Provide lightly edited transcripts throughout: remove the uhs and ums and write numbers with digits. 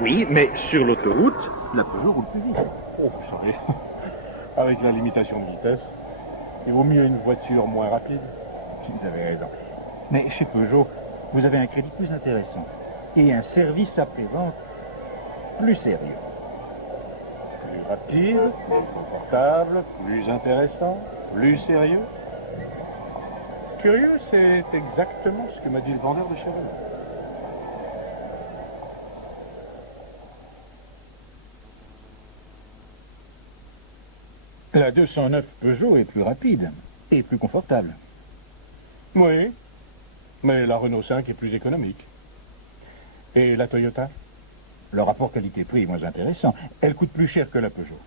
Oui, mais sur l'autoroute, la Peugeot roule plus vite. Oh, vous savez, avec la limitation de vitesse, il vaut mieux une voiture moins rapide. Vous avez raison. Mais chez Peugeot, vous avez un crédit plus intéressant et un service après-vente plus sérieux. Plus rapide, plus confortable, plus intéressant, plus sérieux. Curieux, c'est exactement ce que m'a dit le vendeur de chez Renault. La 209 Peugeot est plus rapide et plus confortable. Oui, mais la Renault 5 est plus économique. Et la Toyota? Le rapport qualité-prix est moins intéressant. Elle coûte plus cher que la Peugeot.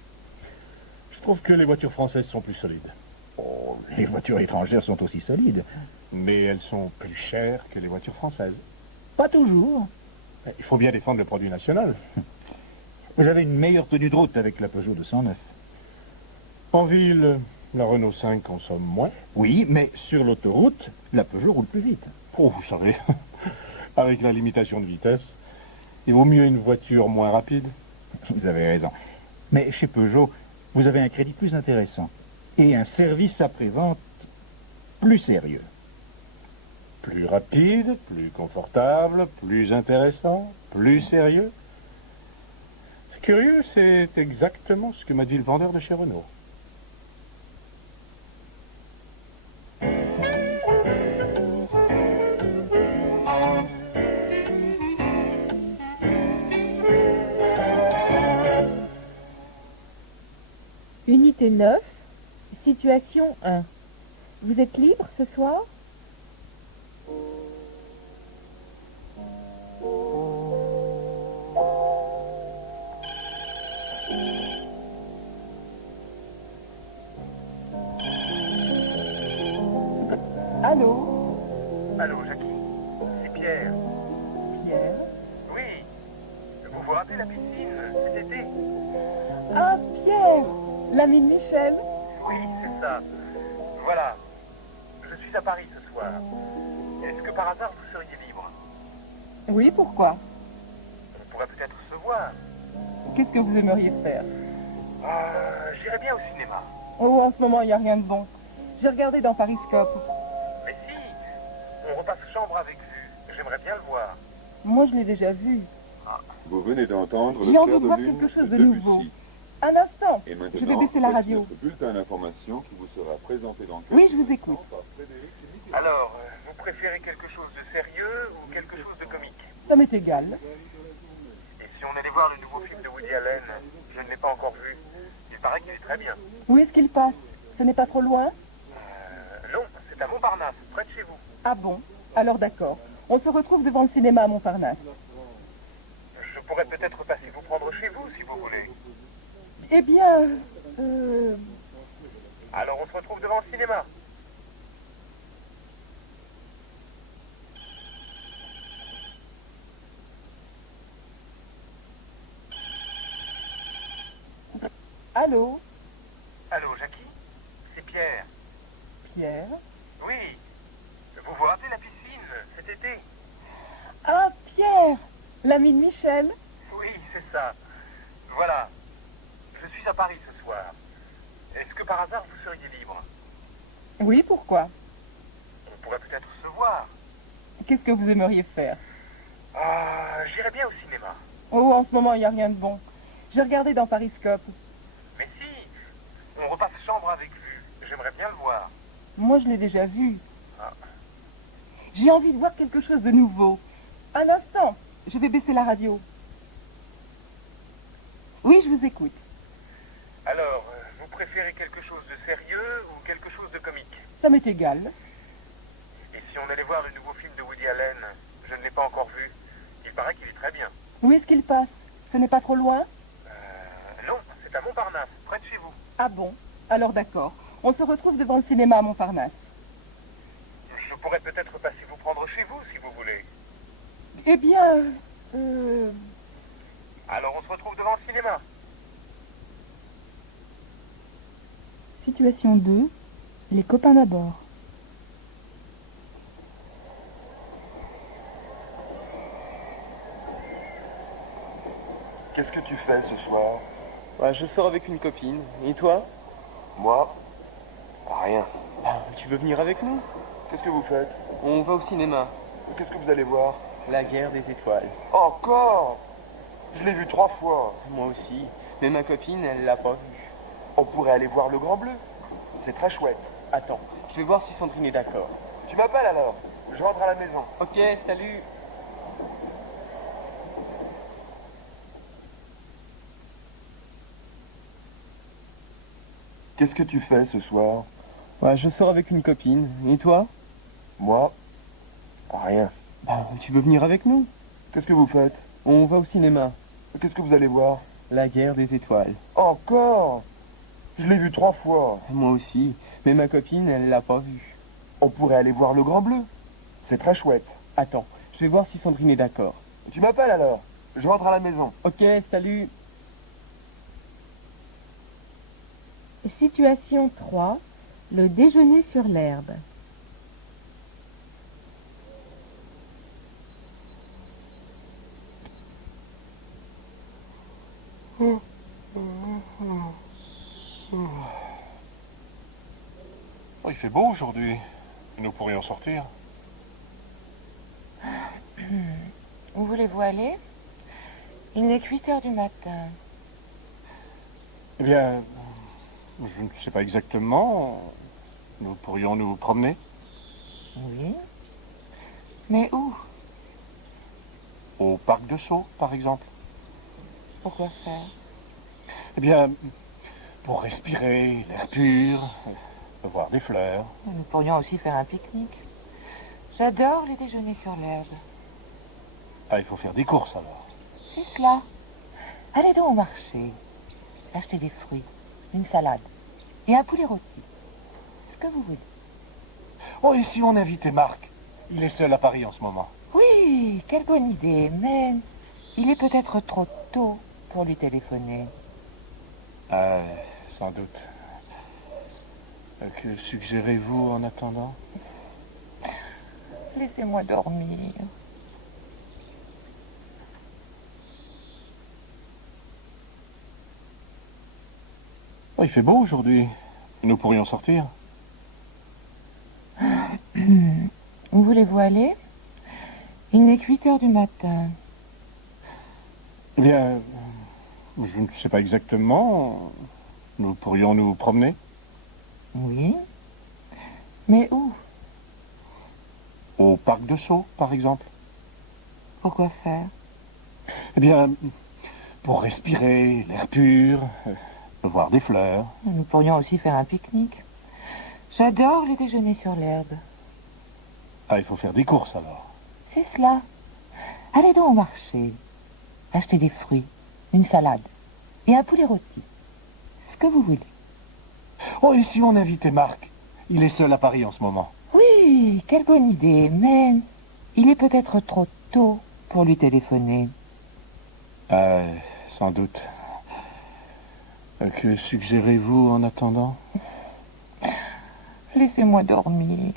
Je trouve que les voitures françaises sont plus solides. Oh, les voitures étrangères sont aussi solides. Mais elles sont plus chères que les voitures françaises. Pas toujours. Il faut bien défendre le produit national. Vous avez une meilleure tenue de route avec la Peugeot 209. En ville, la Renault 5 consomme moins. Oui, mais sur l'autoroute, la Peugeot roule plus vite. Oh, vous savez, avec la limitation de vitesse, il vaut mieux une voiture moins rapide. Vous avez raison. Mais chez Peugeot, vous avez un crédit plus intéressant et un service après-vente plus sérieux. Plus rapide, plus confortable, plus intéressant, plus sérieux. C'est curieux, c'est exactement ce que m'a dit le vendeur de chez Renault. Unité 9, situation 1. Vous êtes libre ce soir? Allô? Allô, Jackie, c'est Pierre. Pierre? Oui, vous vous rappelez la piscine cet été? Ah, Pierre! L'ami de Michel? Oui, c'est ça. Voilà, je suis à Paris ce soir. Est-ce que par hasard vous seriez libre? Oui, pourquoi? On pourrait peut-être se voir. Qu'est-ce que vous aimeriez faire? J'irais bien au cinéma. Oh, en ce moment, il n'y a rien de bon. J'ai regardé dans Pariscope. Mais si, on repasse chambre avec vue. J'aimerais bien le voir. Moi, je l'ai déjà vu. Vous venez d'entendre J'ai le envie clair de voir lune quelque chose de Debussy. nouveau. Un instant, Et maintenant, je vais baisser la voici radio. notre bulletin d'information qui vous sera présenté dans Oui, quelques je vous écoute. instants par Frédéric Mitterrand. Alors, vous préférez quelque chose de sérieux ou quelque chose de comique? Ça m'est égal. Et si on allait voir le nouveau film de Woody Allen? Je ne l'ai pas encore vu. Il paraît qu'il est très bien. Où est-ce qu'il passe? Ce n'est pas trop loin? Non, c'est à Montparnasse, près de chez vous. Ah bon? Alors d'accord. On se retrouve devant le cinéma à Montparnasse. Je pourrais peut-être passer vous prendre chez vous, si vous voulez. Eh bien... Alors on se retrouve devant le cinéma. Allô? Allô, Jackie? C'est Pierre. Pierre? Oui. Vous vous rappelez la piscine, cet été? Ah, Pierre! L'ami de Michel? Oui, c'est ça. Voilà. Je suis à Paris ce soir. Est-ce que par hasard vous seriez libre? Oui, pourquoi? On pourrait peut-être se voir. Qu'est-ce que vous aimeriez faire? J'irais bien au cinéma. Oh, en ce moment, il n'y a rien de bon. J'ai regardé dans Pariscope. Mais si, on repasse chambre avec vue. J'aimerais bien le voir. Moi, je l'ai déjà vu. Ah. J'ai envie de voir quelque chose de nouveau. Un instant, je vais baisser la radio. Oui, je vous écoute. Alors, vous préférez quelque chose de sérieux ou quelque chose de comique? Ça m'est égal. Et si on allait voir le nouveau film de Woody Allen? Je ne l'ai pas encore vu. Il paraît qu'il est très bien. Où est-ce qu'il passe? Ce n'est pas trop loin? Non, c'est à Montparnasse, près de chez vous. Ah bon? Alors d'accord. On se retrouve devant le cinéma à Montparnasse. Je pourrais peut-être passer vous prendre chez vous, si vous voulez. Eh bien... Alors on se retrouve devant le cinéma. Situation 2. Les copains d'abord. Qu'est-ce que tu fais ce soir? Ouais, je sors avec une copine. Et toi? Moi? Rien. Tu veux venir avec nous? Qu'est-ce que vous faites? On va au cinéma. Qu'est-ce que vous allez voir? La guerre des étoiles. Encore? Je l'ai vu 3 fois. Moi aussi. Mais ma copine, elle l'a pas vu. On pourrait aller voir Le Grand Bleu. C'est très chouette. Attends, je vais voir si Sandrine est d'accord. Tu m'appelles alors? Je rentre à la maison. Ok, salut. Qu'est-ce que tu fais ce soir? Ouais, je sors avec une copine. Et toi? Moi? Rien. Tu veux venir avec nous? Qu'est-ce que vous faites? On va au cinéma. Qu'est-ce que vous allez voir? La guerre des étoiles. Encore? Je l'ai vu 3 fois. Moi aussi. Mais ma copine, elle l'a pas vu. On pourrait aller voir Le Grand Bleu. C'est très chouette. Attends, je vais voir si Sandrine est d'accord. Tu m'appelles alors? Je rentre à la maison. Ok, salut. Situation 3. Le déjeuner sur l'herbe. Oh, il fait beau aujourd'hui. Nous pourrions sortir. Où voulez-vous aller? Il n'est que 8 heures du matin. Eh bien, je ne sais pas exactement. Nous pourrions nous promener. Oui. Mais où? Au parc de Sceaux, par exemple. Pourquoi faire? Eh bien, pour respirer l'air pur, voir des fleurs. Nous pourrions aussi faire un pique-nique. J'adore les déjeuners sur l'herbe. Ah, il faut faire des courses alors. C'est cela. Allez donc au marché. Acheter des fruits, une salade et un poulet rôti. Ce que vous voulez. Oh, et si on invitait Marc? Il est seul à Paris en ce moment. Oui, quelle bonne idée, mais il est peut-être trop tôt pour lui téléphoner. Sans doute. Que suggérez-vous en attendant? Laissez-moi dormir. Oh, il fait beau aujourd'hui. Nous pourrions sortir. Où voulez-vous aller? Il n'est que 8 heures du matin. Eh bien, je ne sais pas exactement. Nous pourrions nous promener. Oui. Mais où? Au parc de Sceaux, par exemple. Pourquoi faire? Eh bien, pour respirer l'air pur, voir des fleurs. Nous pourrions aussi faire un pique-nique. J'adore les déjeuners sur l'herbe. Ah, il faut faire des courses alors. C'est cela. Allez donc au marché. Acheter des fruits, une salade et un poulet rôti. Ce que vous voulez. Oh, et si on invitait Marc? Il est seul à Paris en ce moment. Oui, quelle bonne idée, mais il est peut-être trop tôt pour lui téléphoner. Sans doute. Que suggérez-vous en attendant? Laissez-moi dormir.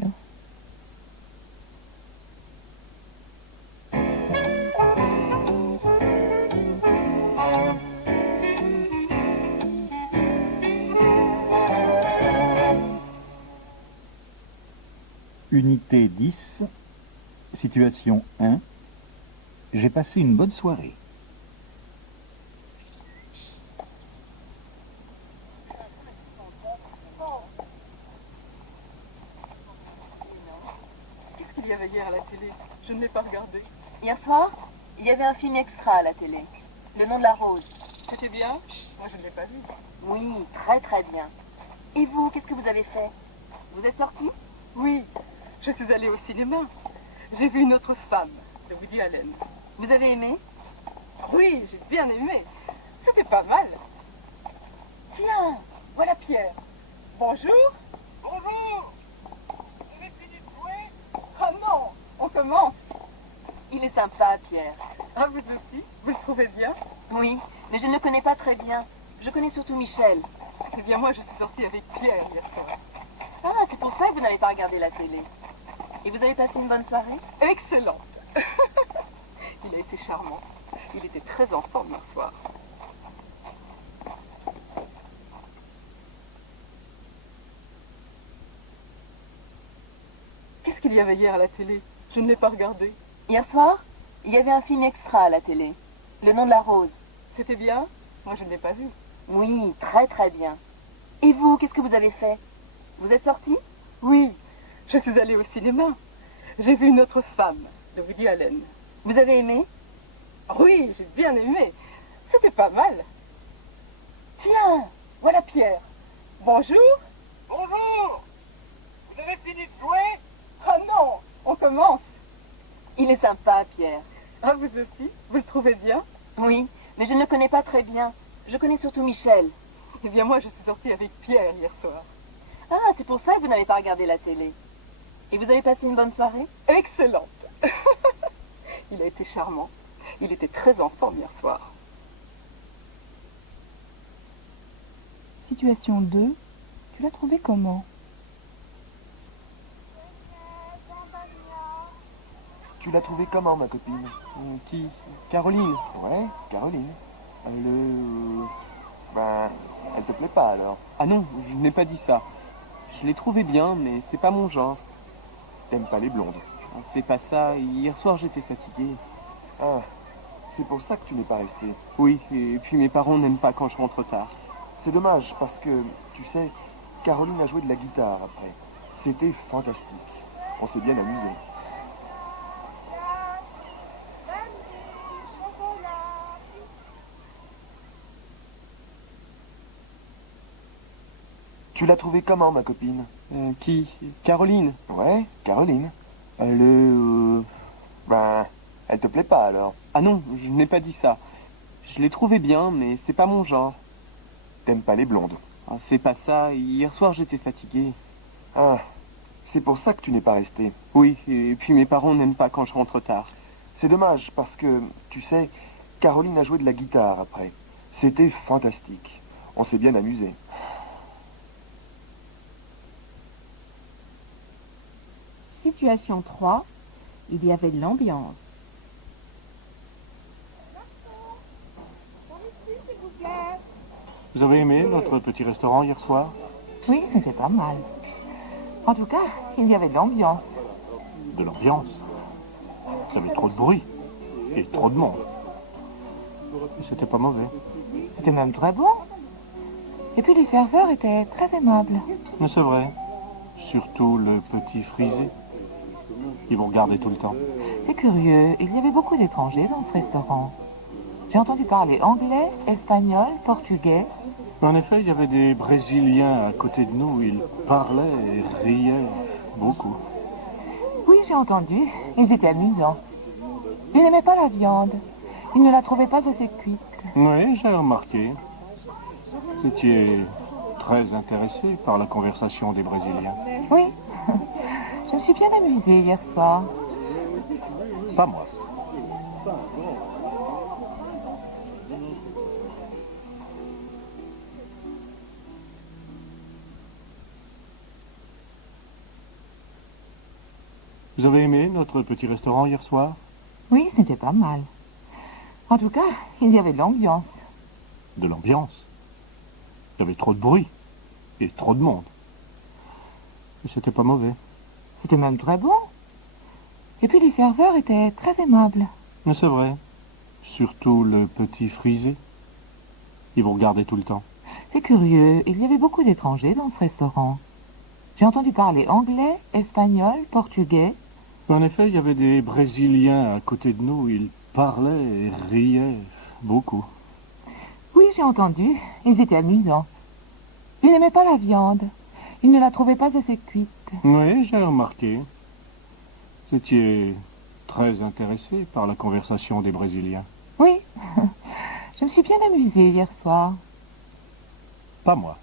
Unité 10, situation 1. J'ai passé une bonne soirée. Qu'est-ce qu'il y avait hier à la télé? Je ne l'ai pas regardé. Hier soir, il y avait un film extra à la télé. Le nom de la rose. C'était bien? Moi, je ne l'ai pas vu. Oui, très très bien. Et vous, qu'est-ce que vous avez fait? Vous êtes sorti? Oui, je suis allée au cinéma. J'ai vu Une autre femme de Woody Allen. Vous avez aimé? Oui, j'ai bien aimé. C'était pas mal. Tiens, voilà Pierre. Bonjour. Bonjour. Vous avez fini de jouer? Ah non, on commence. Il est sympa, Pierre. Ah, vous aussi? Vous le trouvez bien? Oui, mais je ne le connais pas très bien. Je connais surtout Michel. Eh bien, moi, je suis sortie avec Pierre hier soir. Ah, c'est pour ça que vous n'avez pas regardé la télé. Et vous avez passé une bonne soirée? Excellent. Il a été charmant. Il était très en forme hier soir. Qu'est-ce qu'il y avait hier à la télé? Je ne l'ai pas regardé. Hier soir, il y avait un film extra à la télé. Le nom de la rose. C'était bien? Moi, je ne l'ai pas vu. Oui, très très bien. Et vous, qu'est-ce que vous avez fait? Vous êtes sorti? Oui, je suis allée au cinéma. J'ai vu Une autre femme de Woody Allen. Vous avez aimé? Oui, j'ai bien aimé. C'était pas mal. Tiens, voilà Pierre. Bonjour. Bonjour! Vous avez fini de jouer? Ah non, on commence. Il est sympa, Pierre. Ah, vous aussi? Vous le trouvez bien? Oui, mais je ne le connais pas très bien. Je connais surtout Michel. Eh bien, moi, je suis sortie avec Pierre hier soir. Ah, c'est pour ça que vous n'avez pas regardé la télé. Et vous avez passé une bonne soirée? Excellente. Il a été charmant. Il était très en forme hier soir. Situation 2. Tu l'as trouvé comment? Tu l'as trouvée comment, ma copine? Qui? Caroline. Ouais, Caroline. Ben, elle te plaît pas, alors? Ah non, je n'ai pas dit ça. Je l'ai trouvée bien, mais c'est pas mon genre. T'aimes pas les blondes? C'est pas ça. Hier soir, j'étais fatigué. Ah, c'est pour ça que tu n'es pas resté. Oui, et puis mes parents n'aiment pas quand je rentre tard. C'est dommage, parce que, tu sais, Caroline a joué de la guitare après. C'était fantastique. On s'est bien amusé. Tu l'as trouvée comment, ma copine? Qui? Caroline. Ouais, Caroline. Ben, elle te plaît pas, alors? Ah non, je n'ai pas dit ça. Je l'ai trouvée bien, mais c'est pas mon genre. T'aimes pas les blondes? Ah, c'est pas ça. Hier soir, j'étais fatigué. Ah, c'est pour ça que tu n'es pas resté. Oui, et puis mes parents n'aiment pas quand je rentre tard. C'est dommage, parce que, tu sais, Caroline a joué de la guitare après. C'était fantastique. On s'est bien amusé. Situation 3. Il y avait de l'ambiance. Vous avez aimé notre petit restaurant hier soir? Oui, c'était pas mal. En tout cas, il y avait de l'ambiance. De l'ambiance. Il y avait trop de bruit. Et trop de monde. Mais c'était pas mauvais. C'était même très bon. Et puis les serveurs étaient très aimables. Mais c'est vrai. Surtout le petit frisé. Ils vous regardaient tout le temps. C'est curieux, il y avait beaucoup d'étrangers dans ce restaurant. J'ai entendu parler anglais, espagnol, portugais. En effet, il y avait des Brésiliens à côté de nous. Ils parlaient et riaient beaucoup. Oui, j'ai entendu. Ils étaient amusants. Ils n'aimaient pas la viande. Ils ne la trouvaient pas assez cuite. Oui, j'ai remarqué. Vous étiez très intéressé par la conversation des Brésiliens. Oui. Je me suis bien amusée hier soir. Pas moi. Vous avez aimé notre petit restaurant hier soir? Oui, c'était pas mal. En tout cas, il y avait de l'ambiance. De l'ambiance. Il y avait trop de bruit. Et trop de monde. Mais c'était pas mauvais. C'était même très bon. Et puis les serveurs étaient très aimables. Mais c'est vrai. Surtout le petit frisé. Ils vous regardaient tout le temps. C'est curieux, il y avait beaucoup d'étrangers dans ce restaurant. J'ai entendu parler anglais, espagnol, portugais. En effet, il y avait des Brésiliens à côté de nous. Ils parlaient et riaient beaucoup. Oui, j'ai entendu. Ils étaient amusants. Ils n'aimaient pas la viande. Ils ne la trouvaient pas assez cuite. Oui, j'ai remarqué. Vous étiez très intéressé par la conversation des Brésiliens. Oui. Je me suis bien amusée hier soir. Pas moi.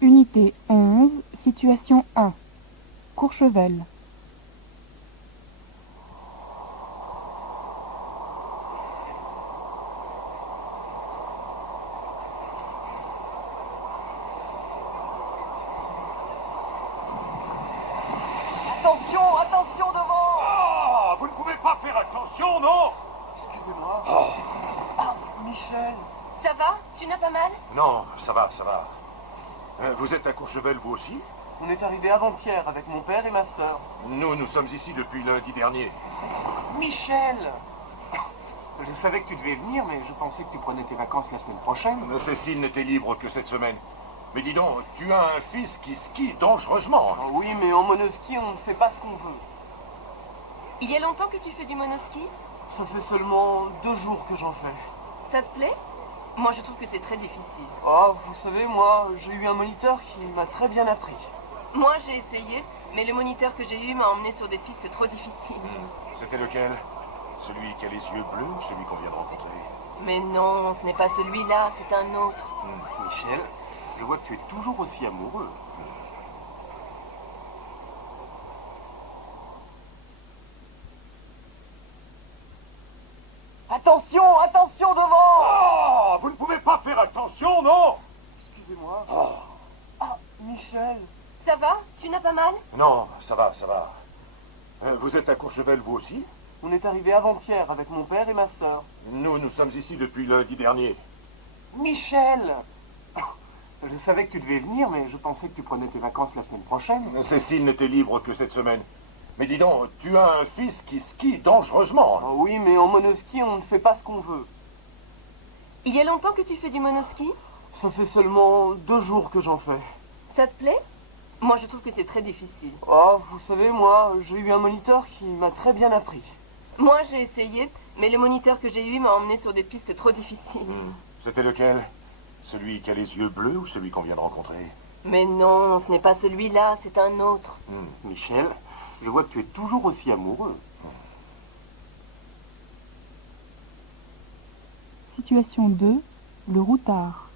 Unité 11, situation 1. Courchevel. Attention, attention devant! Ah, vous ne pouvez pas faire attention, non? Excusez-moi. Ah, Michel. Ça va? Tu n'as pas mal? Non, ça va, ça va. Vous êtes à Courchevel, vous aussi? On est arrivé avant-hier avec mon père et ma sœur. Nous sommes ici depuis lundi dernier. Michel! Je savais que tu devais venir, mais je pensais que tu prenais tes vacances la semaine prochaine. Cécile n'était libre que cette semaine. Mais dis donc, tu as un fils qui skie dangereusement. Ah oui, mais en monoski, on ne fait pas ce qu'on veut. Il y a longtemps que tu fais du monoski? Ça fait seulement 2 jours que j'en fais. Ça te plaît? Moi, je trouve que c'est très difficile. Oh, vous savez, moi, j'ai eu un moniteur qui m'a très bien appris. Moi, j'ai essayé, mais le moniteur que j'ai eu m'a emmené sur des pistes trop difficiles. C'était lequel? Celui qui a les yeux bleus ou celui qu'on vient de rencontrer? Mais non, ce n'est pas celui-là, c'est un autre. Michel, je vois que tu es toujours aussi amoureux. Attention, attention devant! Ah, vous ne pouvez pas faire attention, non? Excusez-moi. Ah, Michel. Ça va? Tu n'as pas mal? Non, ça va, ça va. Vous êtes à Courchevel, vous aussi? On est arrivé avant-hier avec mon père et ma sœur. Nous sommes ici depuis lundi dernier. Michel! Je savais que tu devais venir, mais je pensais que tu prenais tes vacances la semaine prochaine. Cécile n'était libre que cette semaine. Mais dis donc, tu as un fils qui skie dangereusement. Ah oui, mais en monoski, on ne fait pas ce qu'on veut. Il y a longtemps que tu fais du monoski? Ça fait seulement 2 jours que j'en fais. Ça te plaît? Moi, je trouve que c'est très difficile. Oh, vous savez, moi, j'ai eu un moniteur qui m'a très bien appris. Moi, j'ai essayé, mais le moniteur que j'ai eu m'a emmené sur des pistes trop difficiles. C'était lequel? Celui qui a les yeux bleus ou celui qu'on vient de rencontrer? Mais non, ce n'est pas celui-là, c'est un autre. Michel, je vois que tu es toujours aussi amoureux. Situation 2, le routard.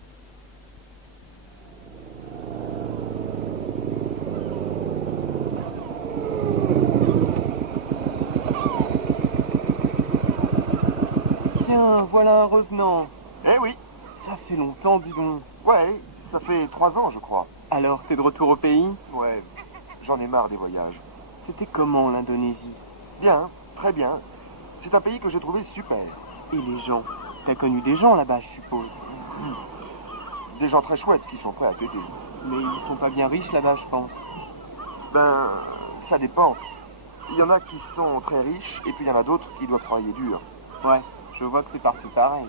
Tiens, voilà un revenant. Eh oui. Ça fait longtemps, dis donc. Ouais, ça fait 3 ans, je crois. Alors, t'es de retour au pays? Ouais, j'en ai marre des voyages. C'était comment, l'Indonésie? Bien, très bien. C'est un pays que j'ai trouvé super. Et les gens? T'as connu des gens là-bas, je suppose. Des gens très chouettes qui sont prêts à t'aider. Mais ils sont pas bien riches là-bas, je pense. Ben, ça dépend. Il y en a qui sont très riches, et puis il y en a d'autres qui doivent travailler dur. Ouais, je vois que c'est partout pareil.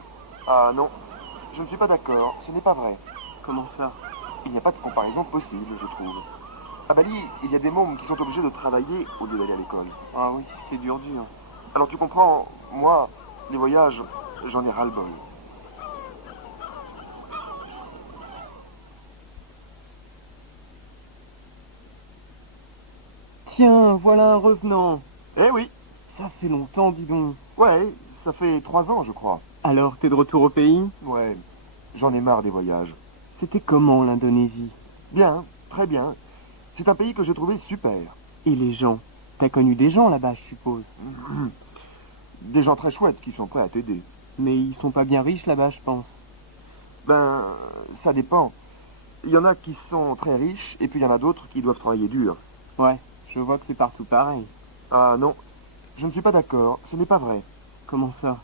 Ah non, je ne suis pas d'accord, ce n'est pas vrai. Comment ça? Il n'y a pas de comparaison possible, je trouve. À Bali, il y a des mômes qui sont obligés de travailler au lieu d'aller à l'école. Ah oui, c'est dur. Alors tu comprends, moi, les voyages, j'en ai ras-le-bol. Tiens, voilà un revenant. Eh oui. Ça fait longtemps, dis donc. Ouais, ça fait 3 ans, je crois. Alors, t'es de retour au pays? Ouais, j'en ai marre des voyages. C'était comment, l'Indonésie? Bien, très bien. C'est un pays que j'ai trouvé super. Et les gens? T'as connu des gens là-bas, je suppose. Des gens très chouettes qui sont prêts à t'aider. Mais ils sont pas bien riches là-bas, je pense. Ben, ça dépend. Il y en a qui sont très riches, et puis il y en a d'autres qui doivent travailler dur. Ouais, je vois que c'est partout pareil. Ah non, je ne suis pas d'accord, ce n'est pas vrai. Comment ça?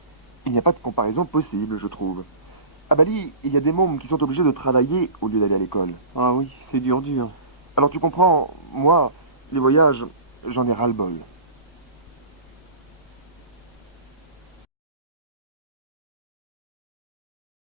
Il n'y a pas de comparaison possible, je trouve. À Bali, il y a des mômes qui sont obligés de travailler au lieu d'aller à l'école. Ah oui, c'est dur. Alors tu comprends, moi, les voyages, j'en ai ras-le-bol.